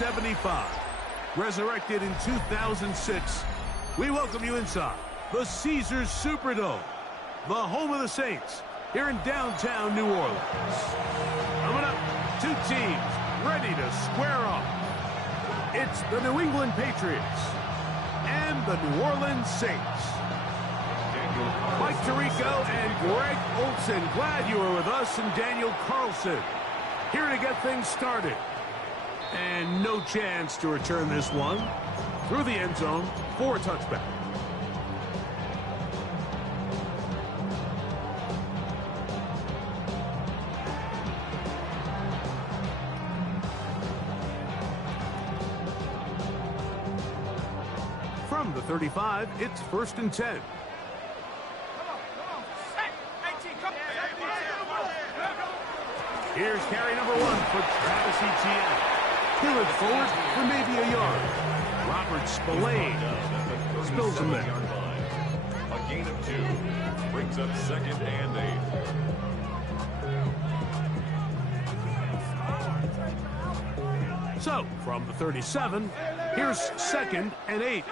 1975. Resurrected in 2006, we welcome you inside the Caesars Superdome, the home of the Saints, here in downtown New Orleans. Coming up, two teams ready to square off. It's the New England Patriots and the New Orleans Saints. Mike Tirico and Greg Olson, glad you are with us, and Daniel Carlson here to get things started. And no chance to return this one through the end zone for a touchback. From the 35, it's 1st and 10. Here's carry number 1 for Travis Etienne. He'll look forward for maybe a yard. Robert Spillane spills him there. A gain of 2 brings up 2nd and 8. So, from the 37, here's 2nd and 8.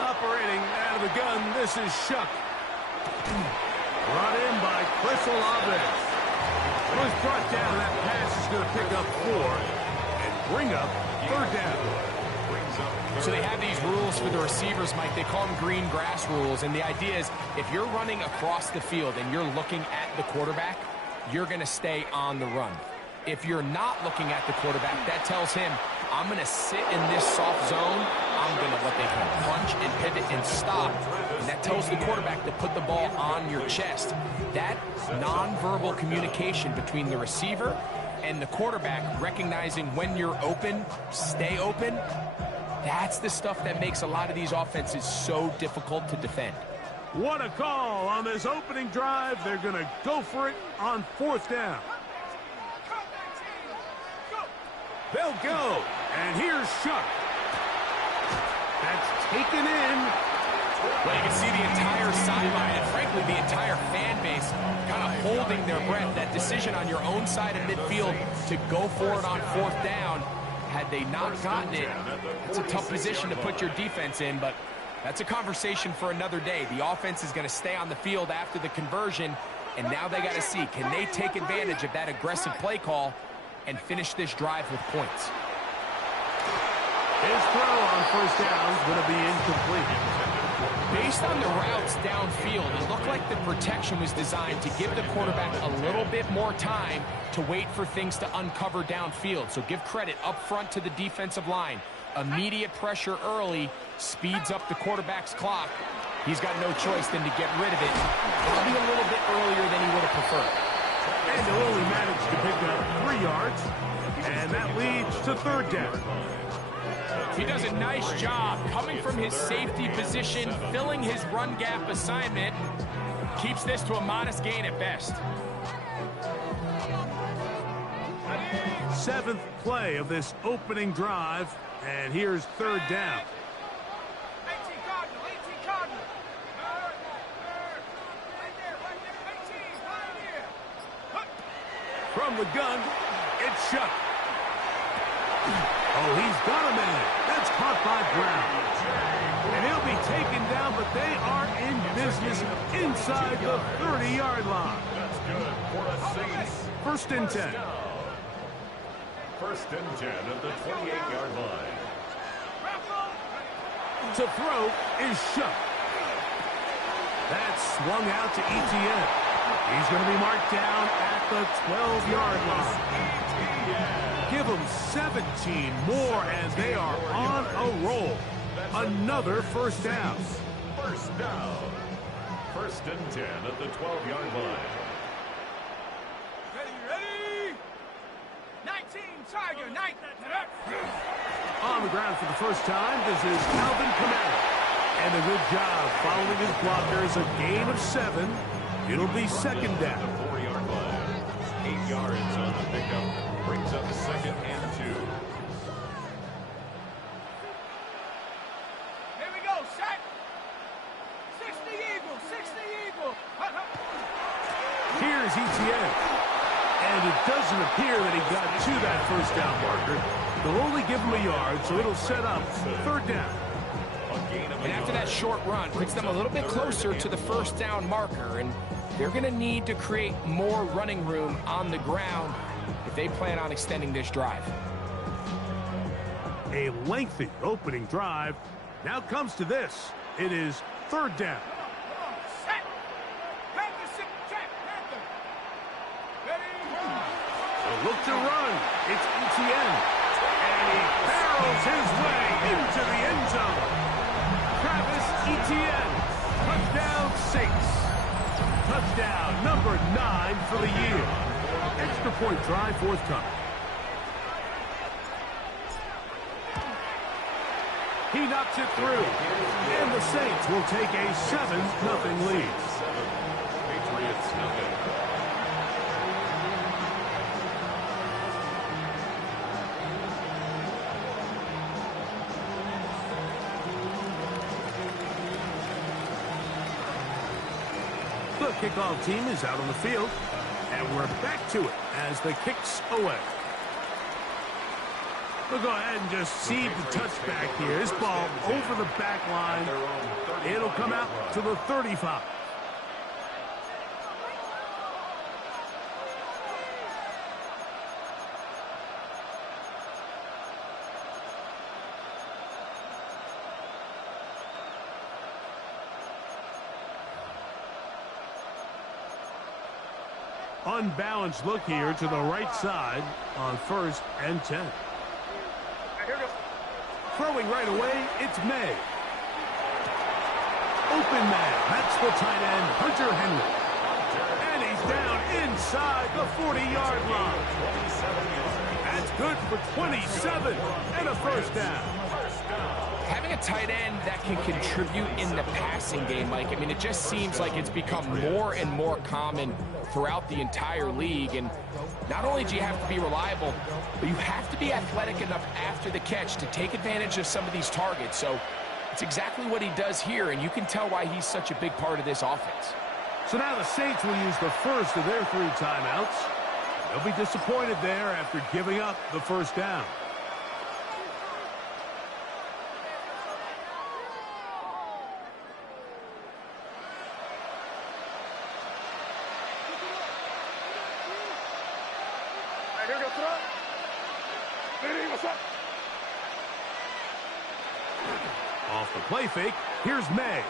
Operating out of the gun, this is Shuck. Brought in by Chris Olave. Was brought down, that pass is going to pick up 4 and bring up 3rd down. So they have these rules for the receivers, Mike. They call them green grass rules, and the idea is if you're running across the field and you're looking at the quarterback, you're going to stay on the run. If you're not looking at the quarterback, that tells him, I'm going to sit in this soft zone. I'm going to what they call punch and pivot and stop. And that tells the quarterback to put the ball on your chest. That nonverbal communication between the receiver and the quarterback, recognizing when you're open, stay open, that's the stuff that makes a lot of these offenses so difficult to defend. What a call on this opening drive. They're going to go for it on 4th down. They'll go, and here's Shuck. That's taken in. Well, you can see the entire sideline and, frankly, the entire fan base kind of holding their breath. That decision on your own side of midfield to go for it on 4th down, had they not gotten it, that's a tough position to put your defense in, but that's a conversation for another day. The offense is going to stay on the field after the conversion, and now they got to see, can they take advantage of that aggressive play call and finish this drive with points? His throw on 1st down is going to be incomplete. Based on the routes downfield, it looked like the protection was designed to give the quarterback a little bit more time to wait for things to uncover downfield. So give credit up front to the defensive line. Immediate pressure early speeds up the quarterback's clock. He's got no choice than to get rid of it, probably a little bit earlier than he would have preferred. And they'll only manage to pick up 3 yards, and that leads to 3rd down. He does a nice job coming from his safety position, filling his run gap assignment, keeps this to a modest gain at best. 7th play of this opening drive, and here's 3rd down. From the gun, it's Shuck. Oh, he's got a man. That's caught by Brown. And he'll be taken down, but they are in business inside the 30-yard line. That's good for a Saints. 1st and 10. 1st and 10 at the 28-yard line. To throw is Shuck. That's swung out to Etienne. He's going to be marked down at the 12-yard line. Give them 17 more, and they are on a roll. Another 1st down. 1st down. 1st and 10 at the 12-yard line. Ready? 19, Tiger, 19. On the ground for the first time, this is Alvin Kamara. And a good job following his blockers, a gain of 7. It'll be 2nd down. The 4-yard line. 8 yards on the pickup. Brings up 2nd and 2. Here we go, set. 60 Eagle, 60 Eagle. Here's Etienne. And it doesn't appear that he got to that first down marker. They'll only give him a yard, so it'll set up third down. And after that short run, puts them a little bit closer to the first down marker, and they're going to need to create more running room on the ground if they plan on extending this drive. A lengthy opening drive. Now comes to this. It is third down. Set. Panther, sit, check. Panther. Ready, run. So look to run. It's ETN. And he barrels his way into the end zone. Travis Etienne. Touchdown Saints. Touchdown number 9 for the year. Extra point drive forthcoming. He knocks it through. And the Saints will take a 7-0 lead. Patriots nothing. The kickoff team is out on the field, and we're back to it as the kick's away. We'll go ahead and just seed the touchback here. This ball over the back line. It'll come out to the 35. Unbalanced look here to the right side on 1st and 10. Throwing right away, it's May. Open man. That's the tight end, Hunter Henry. And he's down inside the 40-yard line. That's good for 27 and a first down. Having a tight end that can contribute in the passing game, Mike, I mean, it just seems like it's become more and more common throughout the entire league. And not only do you have to be reliable, but you have to be athletic enough after the catch to take advantage of some of these targets. So it's exactly what he does here, and you can tell why he's such a big part of this offense. So now the Saints will use the first of their 3 timeouts. They'll be disappointed there after giving up the first down. Off the play fake, here's May.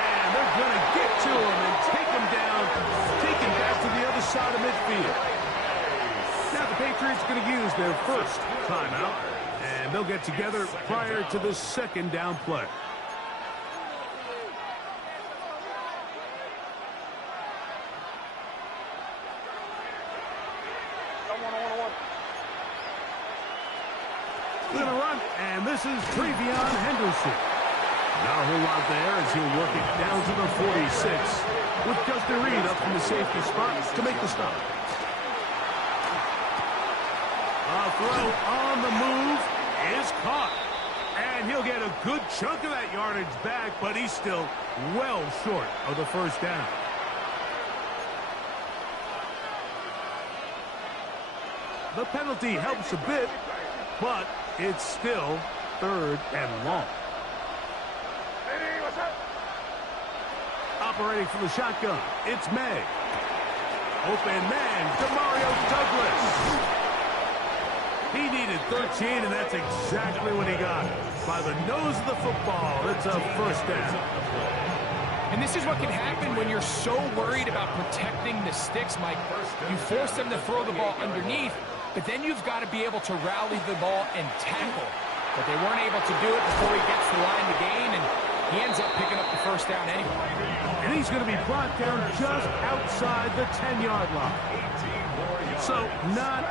And they're going to get to him and take him down, take him back to the other side of midfield. Now the Patriots are going to use their first timeout, and they'll get together prior to the second down play. We're going to run, and this is Travion Henderson. Not a whole lot there as he'll work it down to the 46 with Justin Reed up from the safety spot to make the stop. A throw on the move is caught. And he'll get a good chunk of that yardage back, but he's still well short of the first down. The penalty helps a bit, but it's still 3rd and long. Operating from the shotgun, it's May. Open man, Demario Douglas. He needed 13, and that's exactly what he got. By the nose of the football, it's a first down. And this is what can happen when you're so worried about protecting the sticks, Mike. You force them to throw the ball underneath, but then you've got to be able to rally the ball and tackle. But they weren't able to do it before he gets the line to gain, and he ends up picking up the first down anyway. And he's going to be brought down just outside the 10-yard line. So not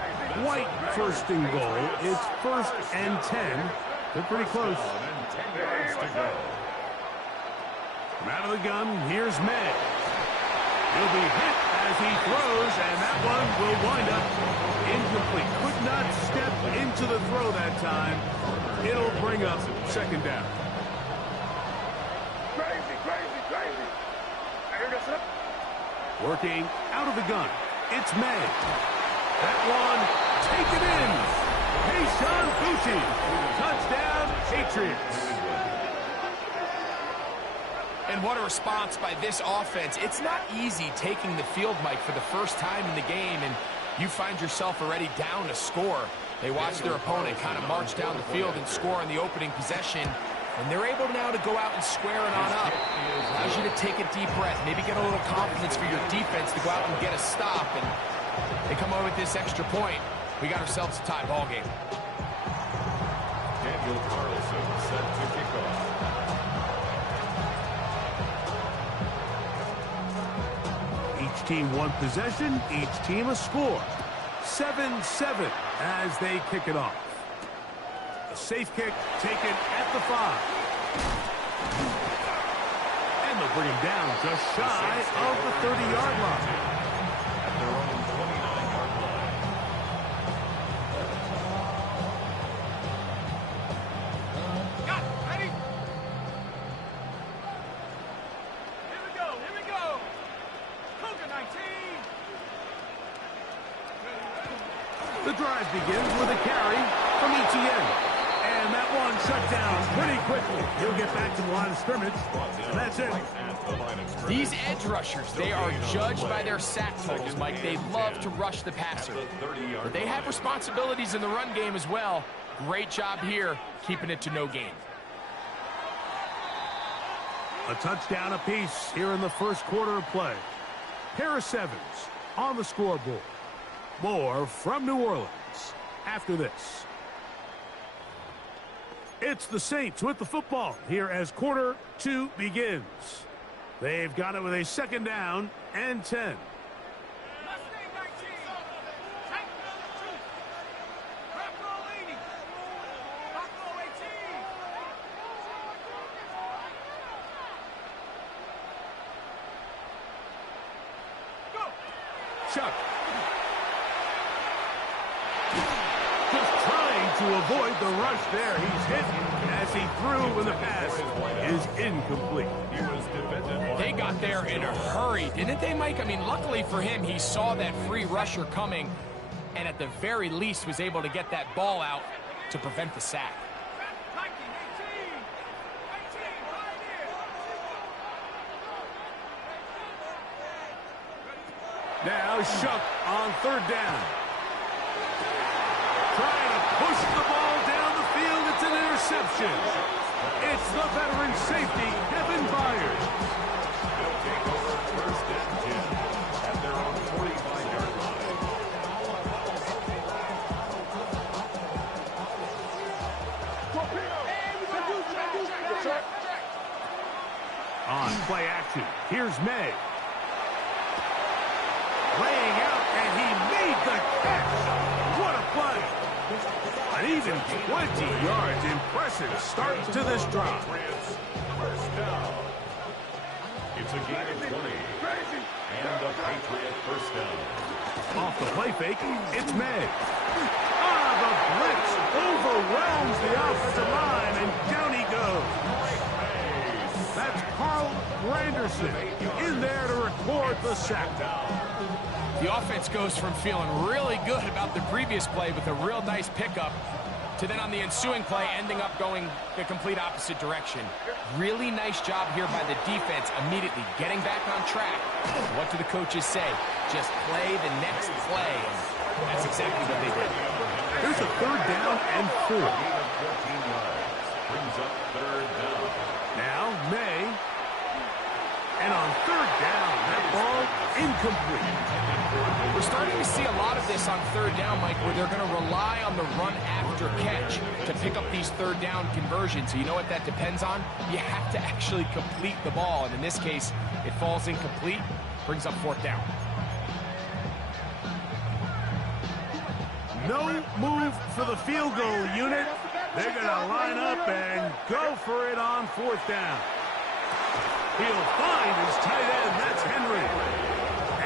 quite first and goal. It's 1st and 10. They're pretty close. From out of the gun, here's May. He'll be hit as he throws, and that one will wind up incomplete. Could not step into the throw that time. It'll bring up second down. Working out of the gun, it's May. That one, taken in. S1W2. Touchdown, Patriots. And what a response by this offense. It's not easy taking the field, Mike, for the first time in the game, and you find yourself already down to score. They watch their opponent kind of march down the field and score on the opening possession, and they're able now to go out and square it on up. Allows you to take a deep breath, maybe get a little confidence for your defense to go out and get a stop, and they come away with this extra point. We got ourselves a tie ball game. Daniel Carlson set to kick off. Each team one possession, each team a score. 7-7 as they kick it off. A safe kick taken at the 5. And they'll bring him down just shy of the 30-yard line. At their own 29-yard line. Got it. Ready? Here we go. Here we go. Cougar 19. The drive begins with a carry from ETN. And that one shut down pretty quickly. He'll get back to the line of scrimmage. And that's it. These edge rushers, they are judged by their sack totals, Mike. They love to rush the passer. But they have responsibilities in the run game as well. Great job here, keeping it to no gain. A touchdown apiece here in the first quarter of play. Pair of 7s on the scoreboard. More from New Orleans after this. It's the Saints with the football here as quarter 2 begins. They've got it with a second down and 10. Mustang 19. Tank 2. Bravo 80. Bravo 18. Go. Chuck. Just trying to avoid the rush there. He's hit as he threw when the pass is incomplete. He was defended. They got there in a hurry, didn't they, Mike? I mean, luckily for him, he saw that free rusher coming, and at the very least was able to get that ball out to prevent the sack. 19, 18. 18, right here. Now Shuck on third down. Trying to push the ball down the field. It's an interception. It's the veteran safety, Kevin Byers. They'll take over first and 10 at their own 45-yard line. On play action, here's May. Laying out, and he made the catch. What a play. An even 20 yards. Impressive start to this drive. Patriots, first down. It's a gain of 20. And a Patriot first down. Off the play fake, it's May. The blitz overwhelms the offensive line, and down he goes. That's Carl Granderson in there to record the sack. The offense goes from feeling really good about the previous play with a real nice pickup to then on the ensuing play ending up going the complete opposite direction. Really nice job here by the defense immediately getting back on track. What do the coaches say? Just play the next play. And that's exactly what they did. Here's a third down and 4. Gain of 14 yards. Brings up third down. Now May. And on third down, that ball incomplete. We're starting to see a lot of this on third down, Mike, where they're going to rely on the run after catch to pick up these third down conversions. So you know what that depends on? You have to actually complete the ball. And in this case, it falls incomplete, brings up fourth down. No move for the field goal unit. They're going to line up and go for it on fourth down. He'll find his tight end. That's Henry.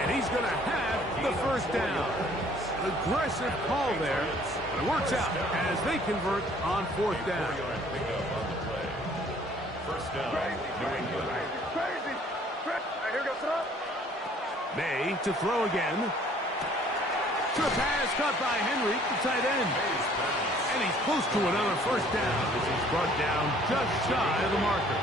And he's going to have the first down. An aggressive call there. But it works out as they convert on fourth down. First down, New England. May to throw again. The pass caught by Henry, the tight end. And he's close to another first down as he's brought down just shy of the marker.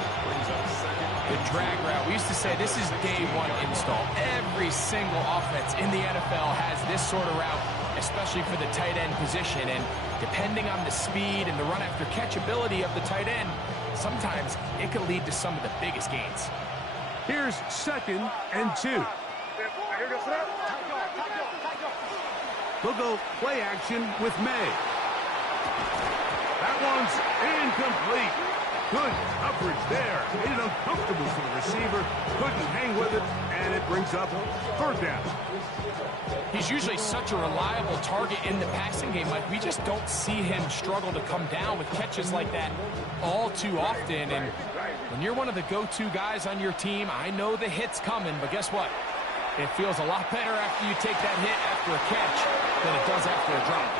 The drag route. We used to say this is day one install. Every single offense in the NFL has this sort of route, especially for the tight end position. And depending on the speed and the run after catch ability of the tight end, sometimes it can lead to some of the biggest gains. Here's 2nd and 2. They'll go play action with May. That one's incomplete. Good coverage there. Made it uncomfortable for the receiver. Couldn't hang with it, and it brings up 3rd down. He's usually such a reliable target in the passing game. Like, we just don't see him struggle to come down with catches like that all too often. And when you're one of the go-to guys on your team, I know the hit's coming, but guess what? It feels a lot better after you take that hit after a catch than it does after a drop.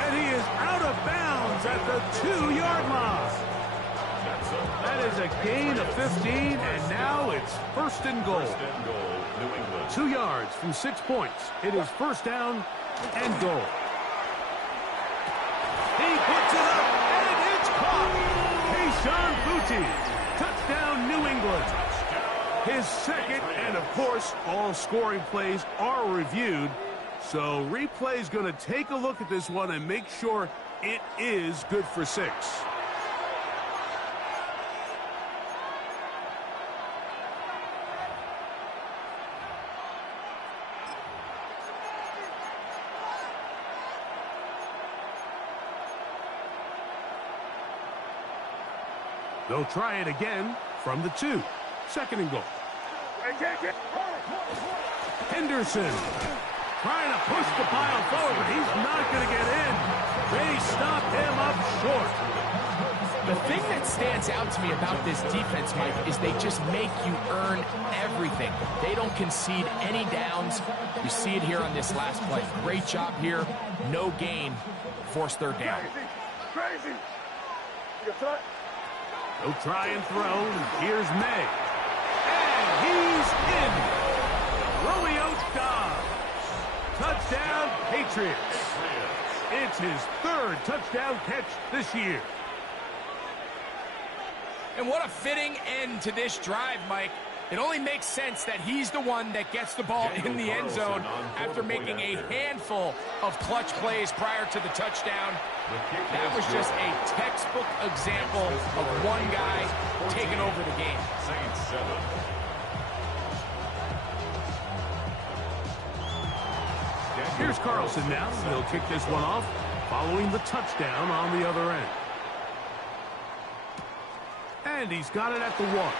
And he is out of bounds at the 2-yard line. That is a gain of 15, and now it's 1st and goal. 2 yards from 6 points. It is 1st down and goal. He puts it up, and it's caught. Patriots. Touchdown, New England. His 2nd, and of course, all scoring plays are reviewed. So replay's going to take a look at this one and make sure it is good for 6. They'll try it again from the 2. 2nd and goal. Henderson trying to push the pile forward, but he's not going to get in. They stop him up short. The thing that stands out to me about this defense, Mike, is they just make you earn everything. They don't concede any downs. You see it here on this last play. Great job here. No gain. Forced 3rd down. Crazy. They'll try and throw. Here's May. And he's in. Romeo Dobbs. Touchdown, Patriots. It's his 3rd touchdown catch this year. And what a fitting end to this drive, Mike. It only makes sense that he's the one that gets the ball in the end zone after making a handful of clutch plays prior to the touchdown. That was just a textbook example of one guy taking over the game. Here's Carlson now. He'll kick this one off following the touchdown on the other end. And he's got it at the 1.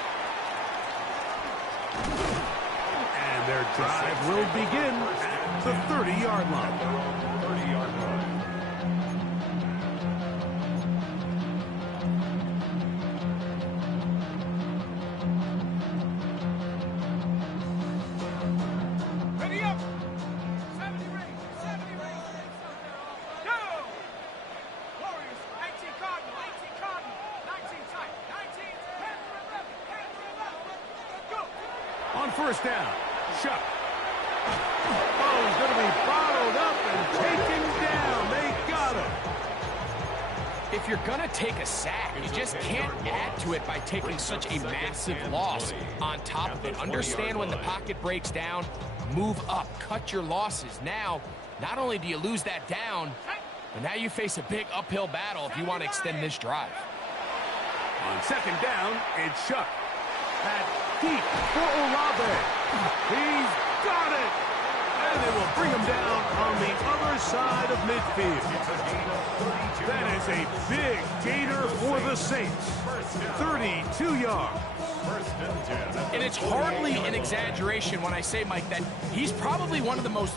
And their drive will begin at the 30-yard line. 30-yard line. Ready up. 70 range. 70 range. Go. Warriors. 19 Cardinal. 19 Cardinal. 19 tight. 19. Head for 11. Head for 11. Go. On 1st down, Shuck. Oh, he's going to be bottled up and taken down. They got him. If you're going to take a sack, you just can't add to it by taking such a massive loss on top of it. Understand when the pocket breaks down, move up, cut your losses. Now, not only do you lose that down, but now you face a big uphill battle if you want to extend this drive. On 2nd down, it's Shuck. At deep for Olave. He's got it. And they will bring him down on the other side of midfield. That is a big gainer for the Saints. 32 yards. And it's hardly an exaggeration when I say, Mike, that he's probably one of the most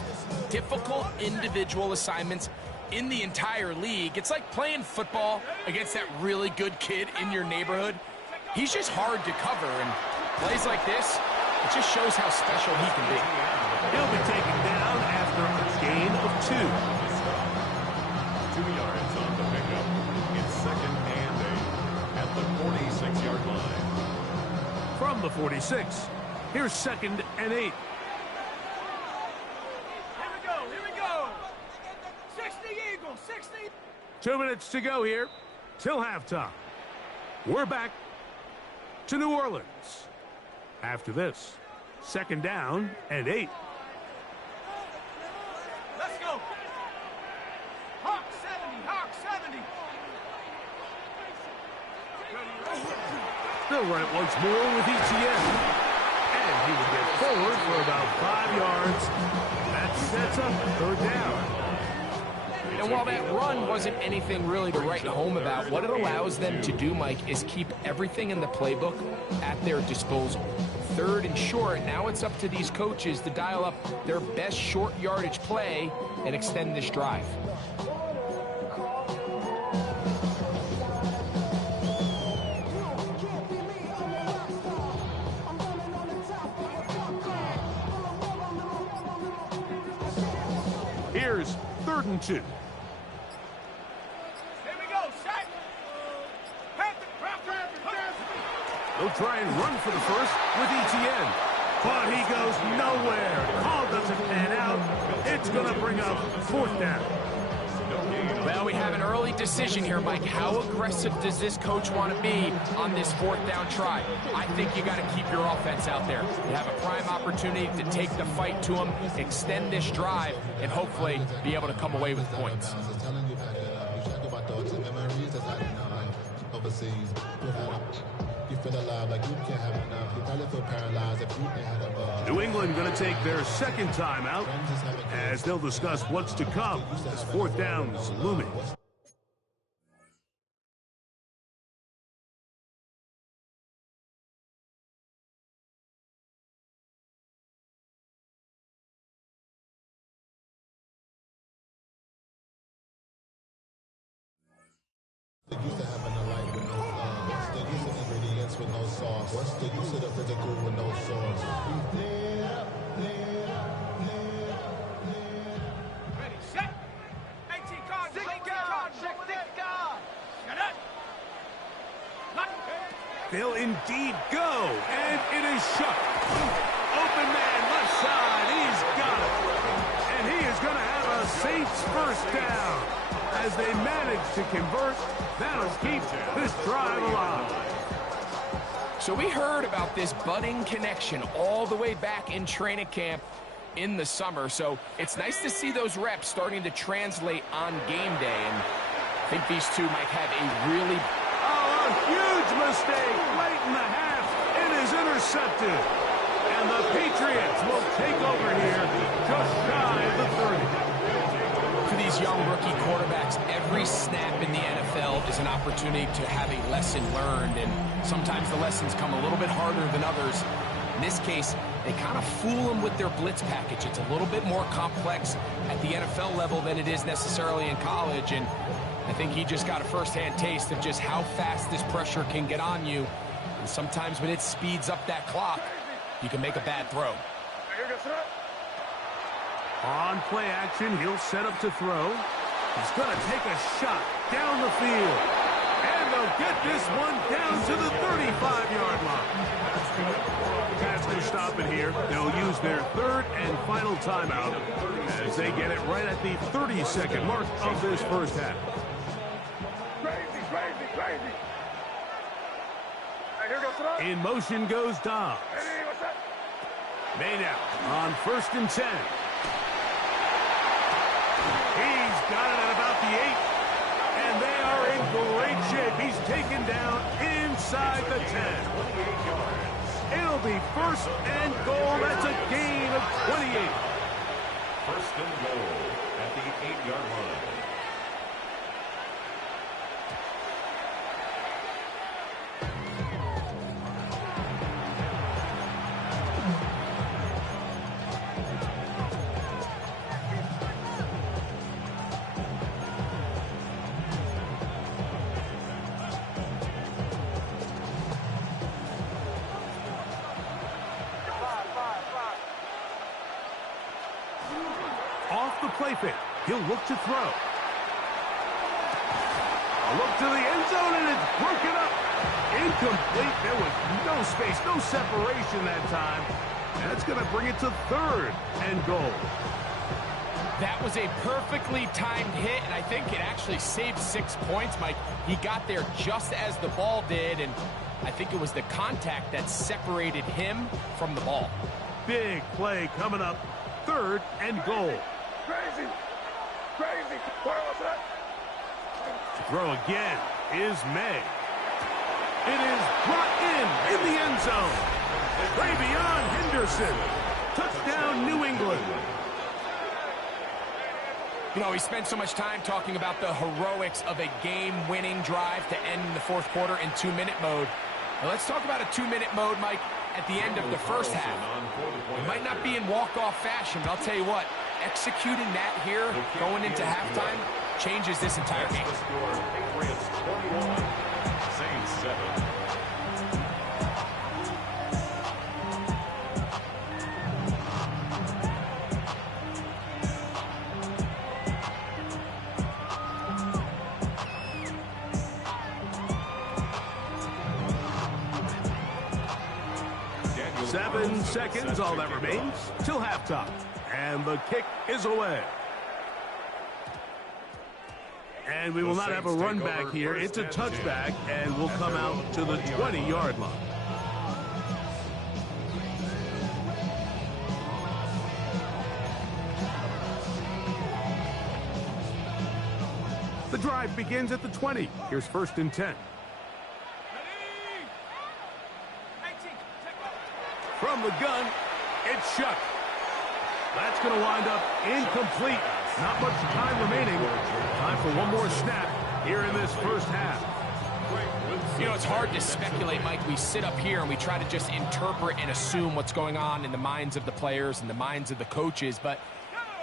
difficult individual assignments in the entire league. It's like playing football against that really good kid in your neighborhood. He's just hard to cover, and plays like this, it just shows how special he can be. He'll be taken down after a gain of 2. 2 yards on the pickup. It's 2nd and 8 at the 46-yard line. From the 46, here's 2nd and 8. Here we go. Here we go. tackle, 60. 2 minutes to go here till halftime. We're back to New Orleans. After this, 2nd down and 8. Let's go. Hawk 70, Hawk 70. They'll run it once more with ETN. And he will get forward for about 5 yards. That sets up 3rd down. And while that run wasn't anything really to write home about, what it allows them to do, Mike, is keep everything in the playbook at their disposal. 3rd and short, now it's up to these coaches to dial up their best short yardage play and extend this drive. Here's 3rd and 2. Here we go, set. They'll try and run for the first with ETN. But he goes nowhere. Call doesn't pan out. It's going to bring up 4th down. Well, we have an early decision here, Mike. How aggressive does this coach want to be on this 4th down try? I think you got to keep your offense out there. You have a prime opportunity to take the fight to them, extend this drive, and hopefully be able to come away with points. New England going to take their 2nd timeout as they'll discuss what's to come as 4th down is looming. The use of having a light with no what's the use of ingredients with no sauce? What's the use of the physical with no sauce? Ready, set. 18 cards, 18 cards, 6 cards. Shut up. They'll indeed go, and it is shut. Open man, left side, he's got it. And he is going to have a Saints 1st down. As they manage to convert, that'll keep this drive alive. So we heard about this budding connection all the way back in training camp in the summer. So it's nice to see those reps starting to translate on game day. And I think these two might have a really... Oh, a huge mistake late in the half. It is intercepted. And the Patriots will take over here just shy of the 30. For these young rookie quarterbacks, every snap in the NFL is an opportunity to have a lesson learned, and sometimes the lessons come a little bit harder than others. In this case, they kind of fool them with their blitz package. It's a little bit more complex at the NFL level than it is necessarily in college, and I think he just got a first-hand taste of just how fast this pressure can get on you, and sometimes when it speeds up that clock, you can make a bad throw. On play action, he'll set up to throw. He's going to take a shot down the field. And they'll get this one down to the 35-yard line. Pass to stop it here. They'll use their 3rd and final timeout as they get it right at the 30-second mark of this 1st half. In motion goes Dobbs. Made out on 1st and 10. He's got it at about the 8. And they are in great shape. He's taken down inside the 10. It'll be 1st and goal. That's a gain of 28. 1st and goal at the 8-yard line. Off the play fake. He'll look to throw. A look to the end zone, and it's broken up. Incomplete. There was no space, no separation that time. And that's going to bring it to 3rd and goal. That was a perfectly timed hit, and I think it actually saved 6 points, Mike. He got there just as the ball did, and I think it was the contact that separated him from the ball. Big play coming up. 3rd and goal. Crazy. Crazy. Where was that? Throw again is May. It is brought in the end zone. Way beyond Henderson. Touchdown, New England. You know, we spent so much time talking about the heroics of a game-winning drive to end the 4th quarter in 2-minute mode. Now let's talk about a 2-minute mode, Mike, at the end of the first half. It might not be in walk-off fashion, but I'll tell you what, executing that here, going into halftime, changes this entire game. Patriots 21, Saints 7. 7 seconds, all that remains, till halftime. And the kick is away. And we will not have a run back here. It's a touchback, and we'll come out to the 20-yard line. The drive begins at the 20. Here's 1st and 10. From the gun, it's Shuck. That's going to wind up incomplete. Not much time remaining. Time for one more snap here in this first half. You know, it's hard to speculate, Mike. We sit up here and we try to just interpret and assume what's going on in the minds of the players and the minds of the coaches, but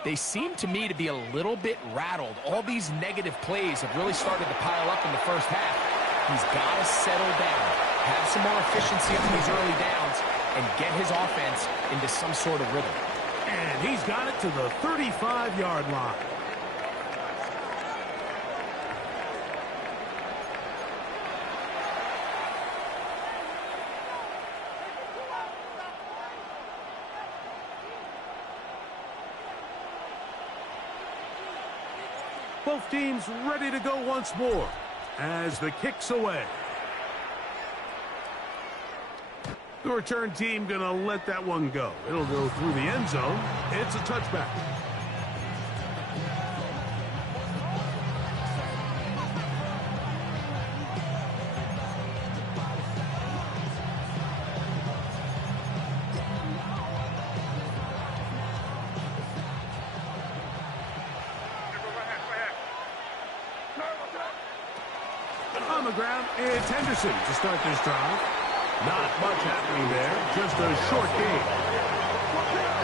they seem to me to be a little bit rattled. All these negative plays have really started to pile up in the first half. He's got to settle down, have some more efficiency on these early downs, and get his offense into some sort of rhythm. And he's got it to the 35-yard line. Both teams ready to go once more as the kick's away. The return team going to let that one go. It'll go through the end zone. It's a touchback. On the ground, it's Henderson to start this drive. Not much happening there, just a short game.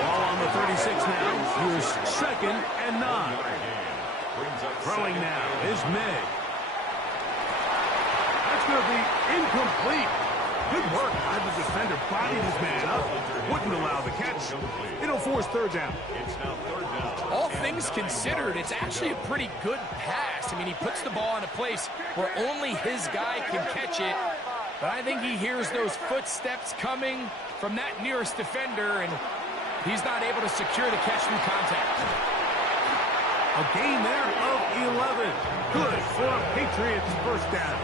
Ball on the 36 now. Here's 2nd and 9. Throwing now is May. That's going to be incomplete. Good work by the defender. Bodied his man up. Wouldn't allow the catch. It'll force 3rd down. All things considered, it's actually a pretty good pass. I mean, he puts the ball in a place where only his guy can catch it. But I think he hears those footsteps coming from that nearest defender, and he's not able to secure the catch through contact. A gain there of 11. Good for a Patriots first down.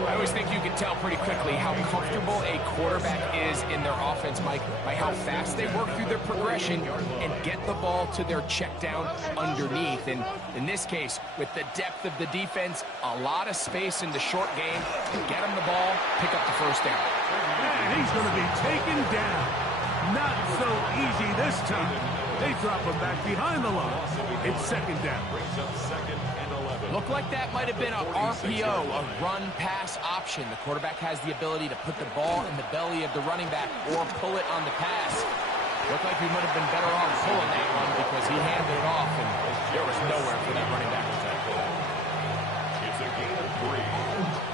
I always think you can tell pretty quickly how comfortable a quarterback is in their offense, Mike, by how fast they work through their progression and get the ball to their check down underneath. And in this case, with the depth of the defense, a lot of space in the short game, get him the ball, pick up the first down. And he's going to be taken down. Not so easy this time. They drop him back behind the line. It's 2nd down. Looked like that might have been a RPO, a run-pass option. The quarterback has the ability to put the ball in the belly of the running back or pull it on the pass. Looked like we might have been better off pulling that one because he handed it off, and there was nowhere for that running back. It's a gain of 3.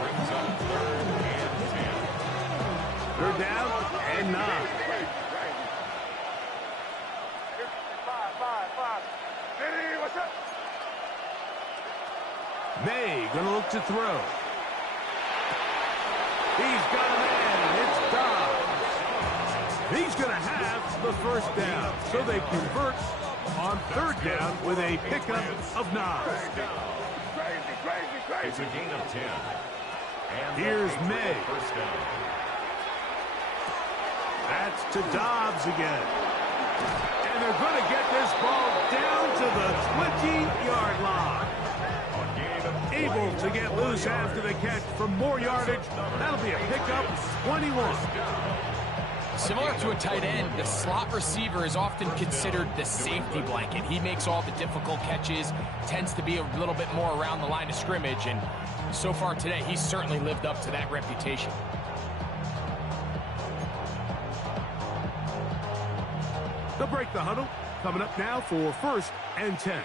Brings up 3rd and 10. 3rd down and 9. May going to look to throw. He's got a man. It's Dobbs. He's going to have the first down. So they convert On third down with a pickup of 9. It's a gain of 10. And Here's May. First down. That's to Dobbs again. And they're going to get this ball down to the 20-yard line. Able to get loose after the catch for more yardage. That'll be a pickup, 21. Similar to a tight end, the slot receiver is often considered the safety blanket. He makes all the difficult catches, tends to be a little bit more around the line of scrimmage, and so far today, he's certainly lived up to that reputation. They'll break the huddle. Coming up now for 1st and 10.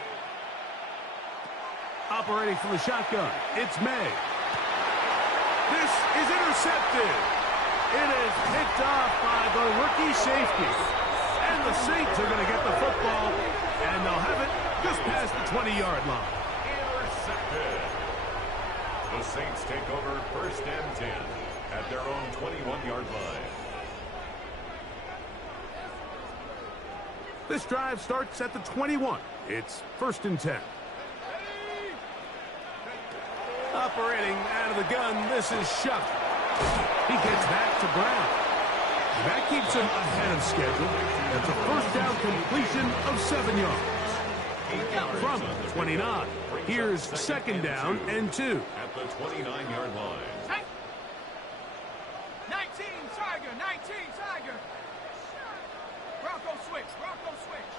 Operating from the shotgun, it's May. This is intercepted. It is picked off by the rookie safety. And the Saints are going to get the football, and they'll have it just past the 20-yard line. Intercepted. The Saints take over 1st and 10 at their own 21-yard line. This drive starts at the 21. It's 1st and 10. Operating out of the gun, this is Shuck. He gets back to Brown. That keeps him ahead of schedule. That's a 1st down completion of 7 yards. From 29, here's 2nd down and 2. At the 29-yard line. 19, Tiger, 19, Tiger. Bronco switch, Bronco switch.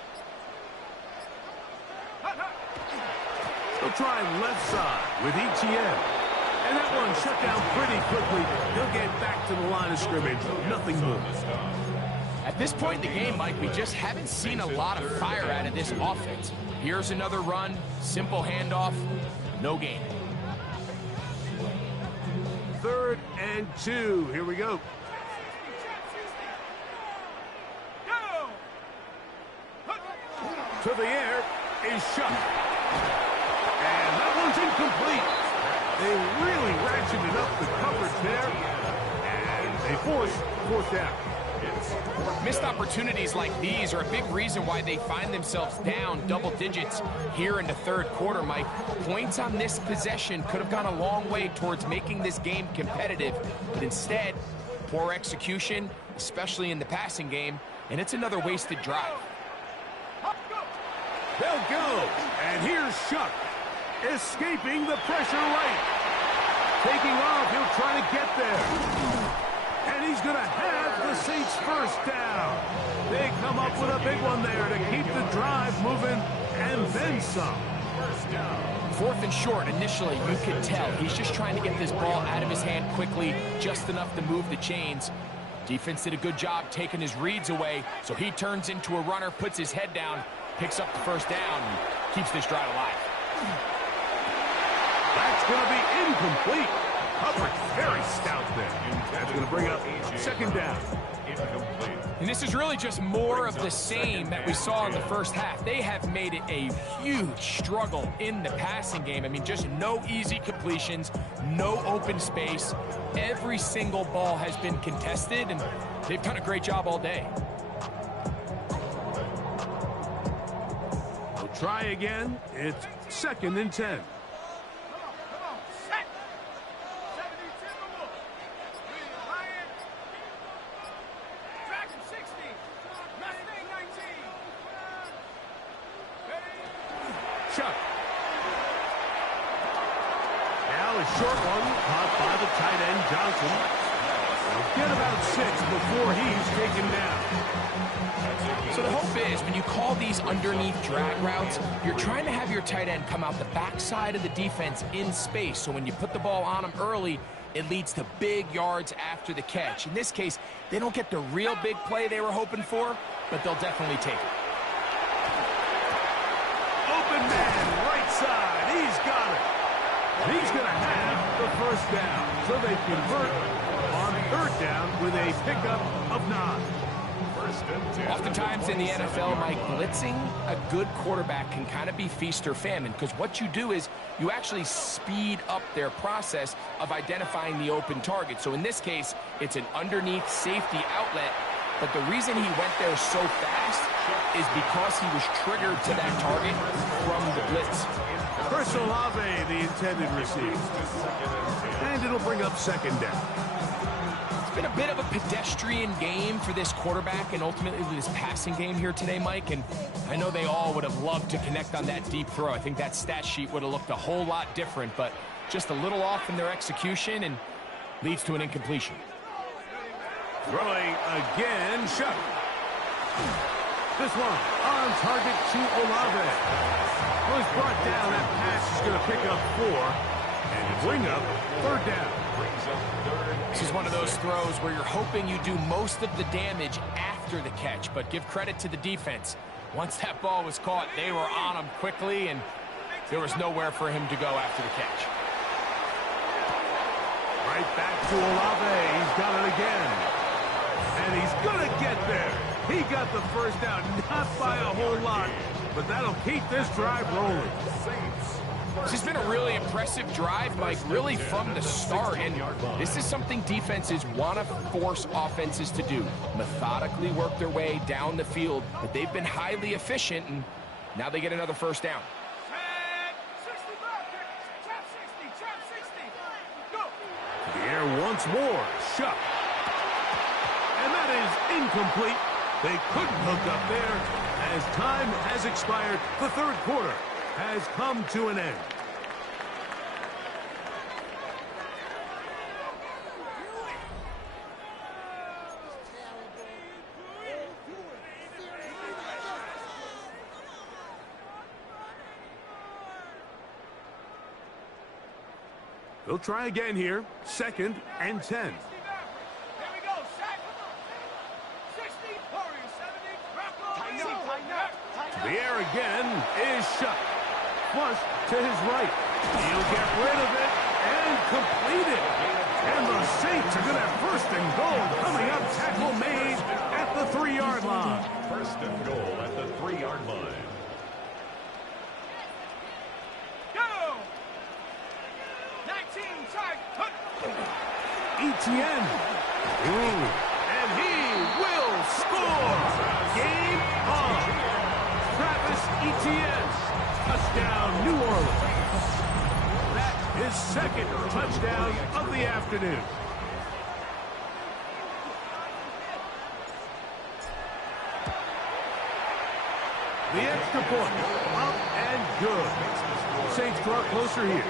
They'll try left side with ETN. And that one shut down pretty quickly. He'll get back to the line of scrimmage. Nothing more. At this point in the game, Mike, we just haven't seen a lot of fire out of this offense. Here's another run, simple handoff, no gain. 3rd and 2. Here we go. To the air is Shuck. And that one's incomplete. They really ratcheted up the coverage there. And they force 4th down. Missed opportunities like these are a big reason why they find themselves down double digits here in the 3rd quarter, Mike. Points on this possession could have gone a long way towards making this game competitive, but instead, poor execution, especially in the passing game, and it's another wasted drive. They'll go. And here's Shuck, escaping the pressure right. Taking off, he'll try to get there. And he's going to have the Saints 1st down. They come up with a big one there to keep the drive moving, and then some. 4th and short, initially, you could tell. He's just trying to get this ball out of his hand quickly, just enough to move the chains. Defense did a good job taking his reads away, so he turns into a runner, puts his head down, picks up the 1st down, and keeps this drive alive. That's going to be incomplete. Coverage very stout there. That's going to bring up 2nd down. And this is really just more of the same that we saw in the 1st half. They have made it a huge struggle in the passing game. I mean, just no easy completions, no open space. Every single ball has been contested, and they've done a great job all day. We'll try again. It's 2nd and 10. Chuck. Now a short one caught by the tight end Johnson. He'll get about 6 before he's taken down. So the hope is when you call these underneath drag routes, you're trying to have your tight end come out the backside of the defense in space. So when you put the ball on him early, it leads to big yards after the catch. In this case, they don't get the real big play they were hoping for, but they'll definitely take it. Open man, right side. He's got it. He's going to have the 1st down. So they convert on 3rd down with a pickup of 9. Oftentimes in the NFL, Mike, blitzing a good quarterback can kind of be feast or famine, because what you do is you actually speed up their process of identifying the open target. So in this case, it's an underneath safety outlet, but the reason he went there so fast is because he was triggered to that target from the blitz. Chris Olave, the intended receiver. And it'll bring up second down. It's been a bit of a pedestrian game for this quarterback and ultimately this passing game here today, Mike. And I know they all would have loved to connect on that deep throw. I think that stat sheet would have looked a whole lot different, but just a little off in their execution and leads to an incompletion. Throwing again, Shuck. This one on target to Olave. Was brought down. That pass is going to pick up 4 and bring up third down. This is one of those throws where you're hoping you do most of the damage after the catch, but give credit to the defense. Once that ball was caught, they were on him quickly, and there was nowhere for him to go after the catch. Right back to Olave. He's got it again. And he's going to get there. He got the first down, not by a whole lot, but that'll keep this drive rolling. This has been a really impressive drive, Mike, really from the start. And this is something defenses want to force offenses to do. Methodically work their way down the field, but they've been highly efficient, and now they get another first down. The air once more. Shuck. And that is incomplete. They couldn't hook up there. As time has expired, the third quarter has come to an end. They'll try again here. 2nd and 10. The air again is Shuck. Flush to his right. He'll get rid of it and complete it. And the Saints are going to have 1st and goal coming up. Tackle made at the 3-yard line. 1st and goal at the 3-yard line. Go! 19 tight. Etienne. Ooh. And he will score. Game on. Travis Etienne. Touchdown, New Orleans. That is 2nd touchdown of the afternoon. The extra point, up and good. Saints draw closer here.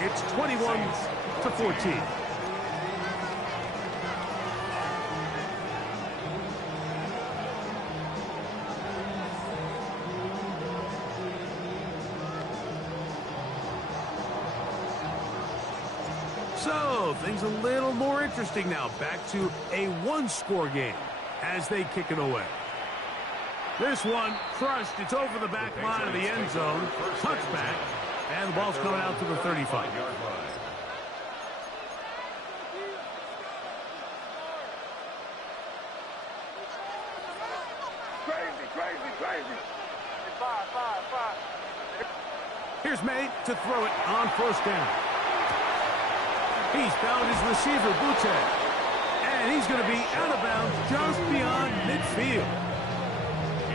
It's 21-14. So, things a little more interesting now. Back to a 1-score game as they kick it away. This one crushed. It's over the back line of the end zone. Touchback. And the ball's coming out to the 35. Crazy. Five. Here's May to throw it on 1st down. He's found his receiver, Boutte. And he's going to be out of bounds just beyond midfield.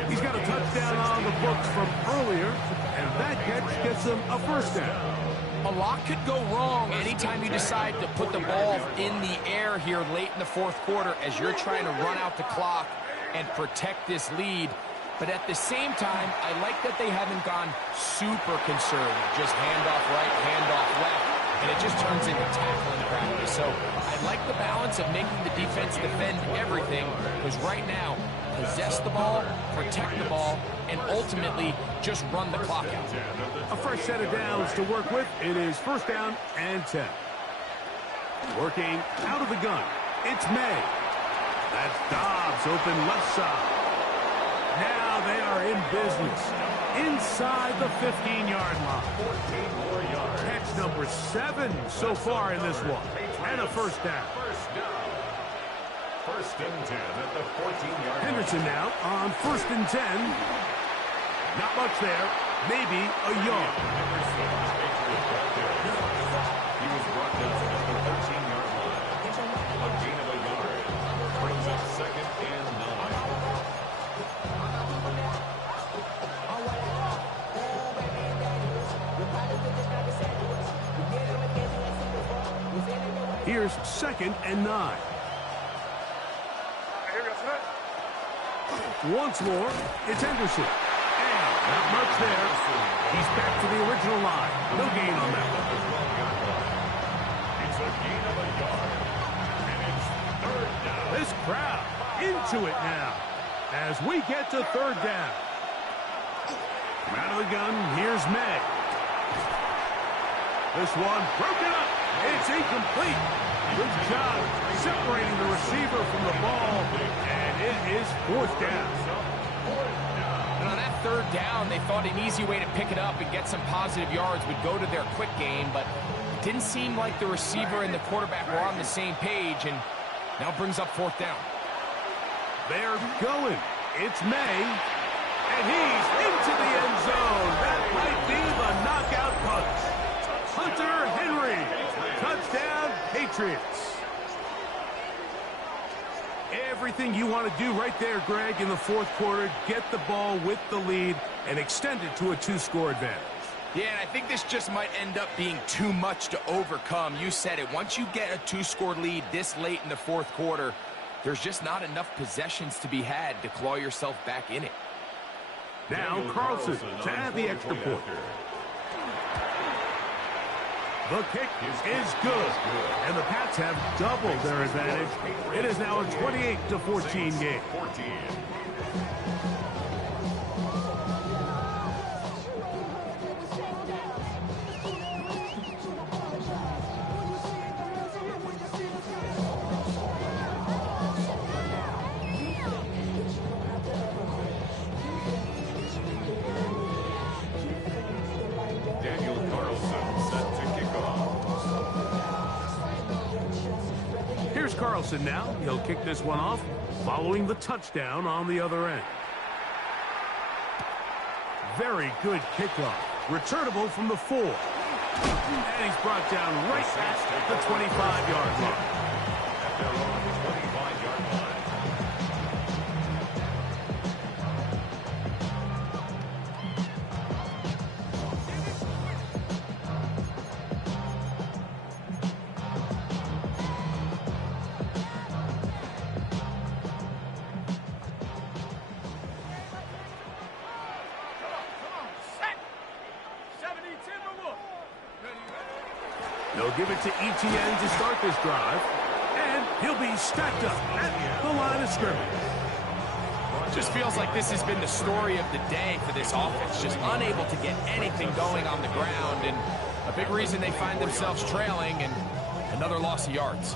He's got a touchdown on the books from earlier, and that catch gets him a 1st down. A lot could go wrong anytime you decide to put the ball in the air here late in the 4th quarter as you're trying to run out the clock and protect this lead. But at the same time, I like that they haven't gone super conservative. Just handoff right, handoff left, and it just turns into tackling practice. So I like the balance of making the defense defend everything, because right now, possess the ball, protect the ball, and ultimately just run the clock out. A fresh set of downs to work with. It is 1st down and 10. Working out of the gun. It's May. That's Dobbs open left side. Now they are in business. Inside the 15-yard line. 14 more yards. Catch number 7 so far in this one. And a 1st down. 1st and 10 at the 14-yard line. Henderson now on 1st and 10. Not much there. Maybe a yard. He was brought down at the 13-yard line. A gain of a yard. Brings up 2nd and 9. Here's 2nd and 9. Once more, it's Henderson. And not much there. He's back to the original line. No gain on that one. It's a gain of a yard. And it's 3rd down. This crowd into it now as we get to 3rd down. From out of the gun, here's May. This one broken up. It's incomplete. Good job separating the receiver from the ball, and it is 4th down. And on that 3rd down, they thought an easy way to pick it up and get some positive yards would go to their quick game, but it didn't seem like the receiver and the quarterback were on the same page, and now brings up 4th down. They're going. It's May, and he's into the end zone. That might be the knockout punch. Hunter Henry, touchdown Patriots. Everything you want to do right there, Greg, in the 4th quarter, get the ball with the lead and extend it to a 2-score advantage. Yeah, and I think this just might end up being too much to overcome. You said it. Once you get a 2-score lead this late in the 4th quarter, there's just not enough possessions to be had to claw yourself back in it. Now Carlson to add the extra point. The kick is good, and the Pats have doubled their advantage. It is now a 28-14 game. Carlson now. He'll kick this one off following the touchdown on the other end. Very good kickoff. Returnable from the 4. And he's brought down right at the 25-yard line. At their own 25-yard line. They'll give it to Etienne to start this drive, and he'll be stacked up at the line of scrimmage. Just feels like this has been the story of the day for this offense, just unable to get anything going on the ground, and a big reason they find themselves trailing and another loss of yards.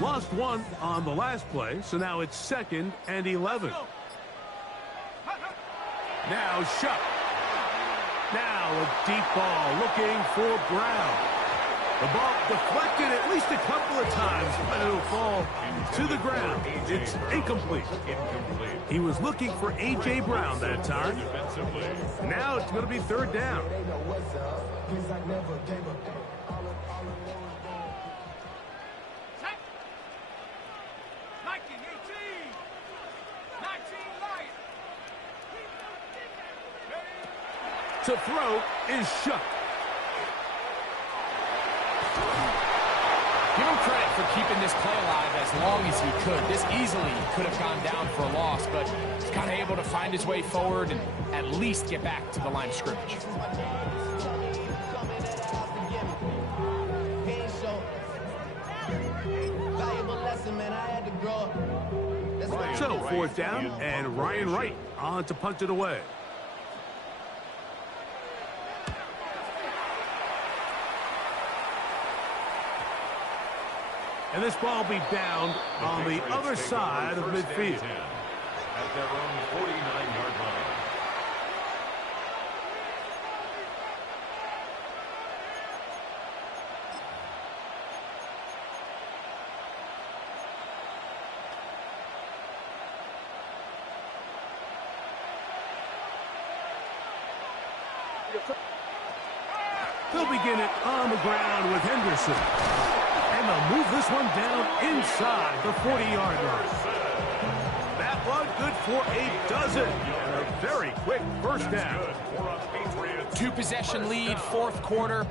Lost one on the last play, so now it's 2nd and 11. Now Shuck. Now a deep ball looking for Brown. The ball deflected at least a couple of times, but it'll fall to the ground. It's incomplete. He was looking for A.J. Brown that time. Now it's going to be 3rd down. To throw is Shuck. Give him credit for keeping this play alive as long as he could. This easily could have gone down for a loss, but he's kind of able to find his way forward and at least get back to the line of scrimmage. So 4th down, and Ryan Wright on to punt it away. And this ball will be down on the other side of midfield. At their own 49-yard line. They'll begin it on the ground with Henderson. And they'll move this one down inside the 40-yard line. That one good for a dozen. And a very quick first down. Two-possession lead, fourth quarter.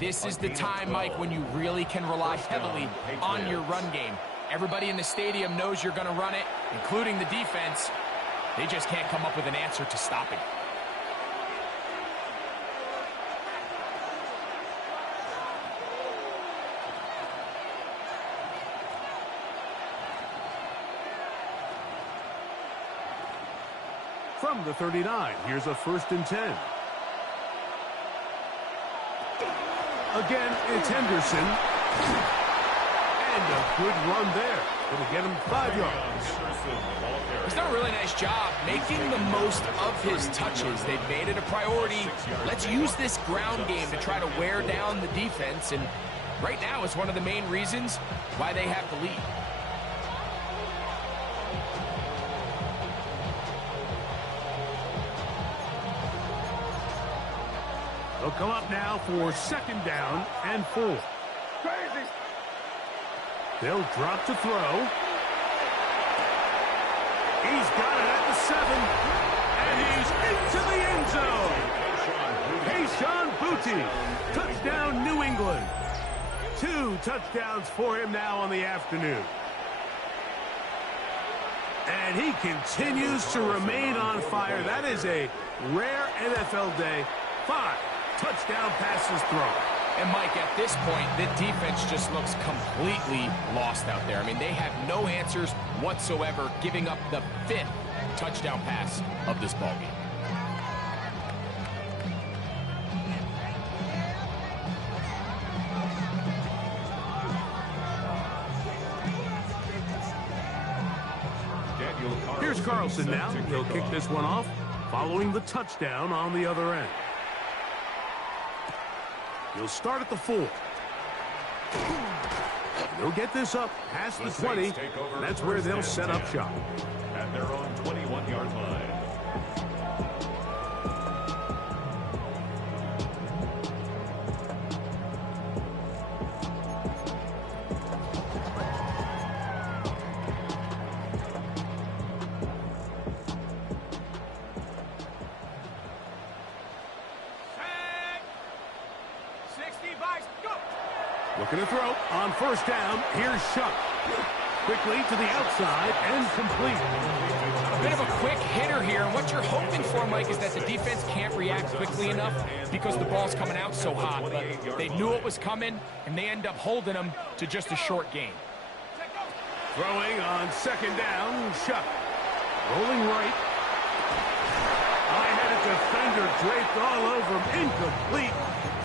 This is the time, Mike, when you really can rely heavily on your run game. Everybody in the stadium knows you're going to run it, including the defense. They just can't come up with an answer to stop it. From the 39, here's a 1st and 10. Again, it's Henderson. And a good run there. It'll get him 5 yards. He's done a really nice job making the most of his touches. They've made it a priority. Let's use this ground game to try to wear down the defense. And right now, it's one of the main reasons why they have the lead. They'll come up now for 2nd down and 4. Crazy. They'll drop to throw. He's got it at the 7. And he's into the end zone. Patriots touchdown, New England. 2 touchdowns for him now on the afternoon. And he continues to remain on fire. That is a rare NFL day. 5 touchdown passes thrown. And Mike, at this point, the defense just looks completely lost out there. I mean, they have no answers whatsoever, giving up the 5th touchdown pass of this ballgame. Here's Carlson now. He'll kick this one off, following the touchdown on the other end. He'll start at the 4. They'll get this up past the 20. That's where they'll set up shop. At their own 21-yard line. Looking to throw on 1st down. Here's Shuck. Quickly to the outside and complete. A bit of a quick hitter here. And what you're hoping for, Mike, is that the defense can't react quickly enough because the ball's coming out so hot. But they knew it was coming, and they end up holding them to just a short gain. Throwing on 2nd down. Shuck. Rolling right. I-headed defender draped all over him. Incomplete.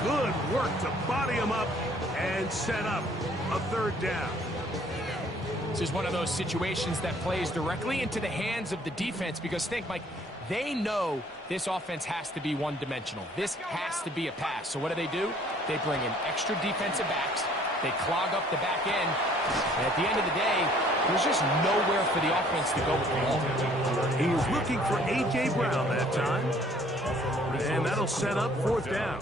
Good work to body him up and set up a 3rd down. This is one of those situations that plays directly into the hands of the defense because think, Mike, they know this offense has to be one-dimensional. This has to be a pass. So what do? They bring in extra defensive backs. They clog up the back end. And at the end of the day, there's just nowhere for the offense to go with the ball. He was looking for A.J. Brown that time. And that'll set up 4th down.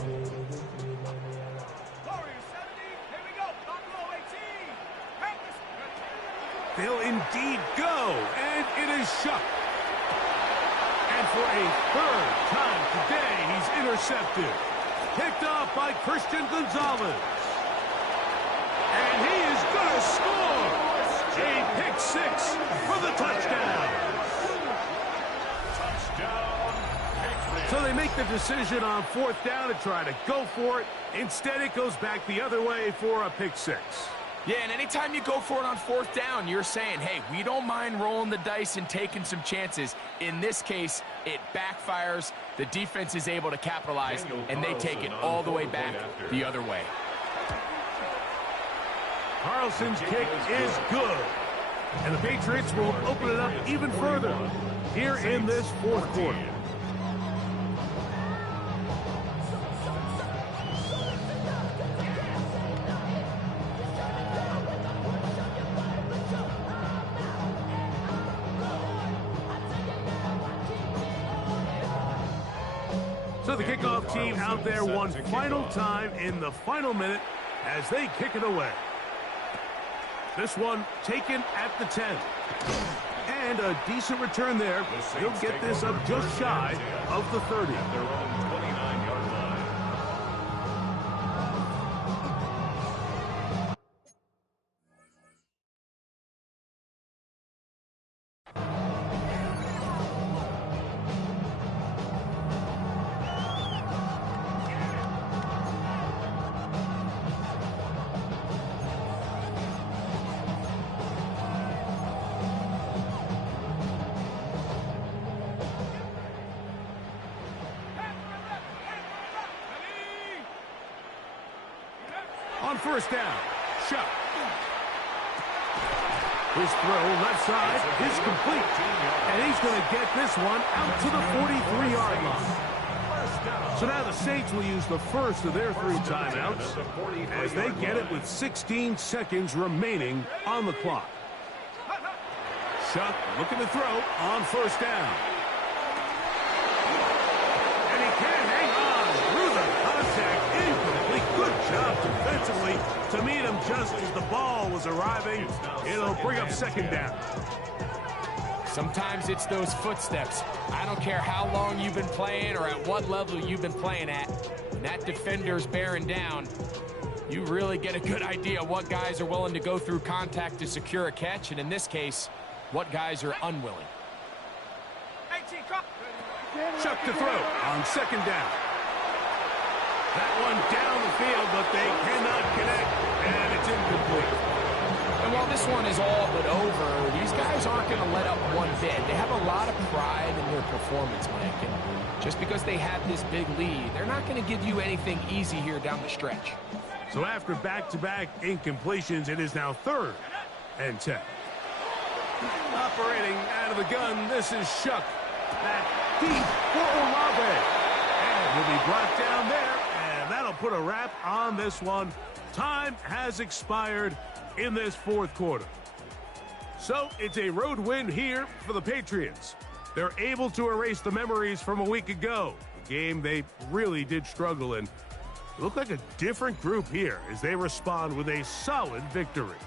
They'll indeed go, and it is Shuck. And for a 3rd time today, he's intercepted. Picked off by Christian Gonzalez. And he is going to score. A pick 6 for the touchdown. So they make the decision on 4th down to try to go for it. Instead, it goes back the other way for a pick 6. Yeah, and anytime you go for it on 4th down, you're saying, hey, we don't mind rolling the dice and taking some chances. In this case, it backfires. The defense is able to capitalize, and they take it all the way back the other way. Carlson's kick is good. And the Patriots will open it up even further here in this 4th quarter. So the kickoff team out there one final time in the final minute as they kick it away. This one taken at the 10. And a decent return there. He'll get this up just shy of the 30. At their own 29-yard line. On first down, Shuck. His throw left side is complete. And he's going to get this one out to the 43-yard line. So now the Saints will use the first of their 3 timeouts as they get it with 16 seconds remaining on the clock. Shuck looking to throw on first down. And he can't hang on through the contact. Incomplete. Good job defensively to meet him just as the ball was arriving. It'll bring up second down. Sometimes it's those footsteps. I don't care how long you've been playing or at what level you've been playing at. When that defender's bearing down, you really get a good idea what guys are willing to go through contact to secure a catch, and in this case, what guys are unwilling. Chuck to throw on second down. That one down the field, but they cannot connect, and it's incomplete. And while this one is all but over, these guys aren't going to let up one bit. They have a lot of pride in their performance, Mike. And just because they have this big lead, they're not going to give you anything easy here down the stretch. So after back-to-back incompletions, it is now 3rd and 10. Operating out of the gun, this is Shuck. That deep for Olave. And he'll be brought down there, and that'll put a wrap on this one. Time has expired in this 4th quarter. So it's a road win here for the Patriots. They're able to erase the memories from a week ago, a game they really did struggle in. It looked like a different group here as they respond with a solid victory.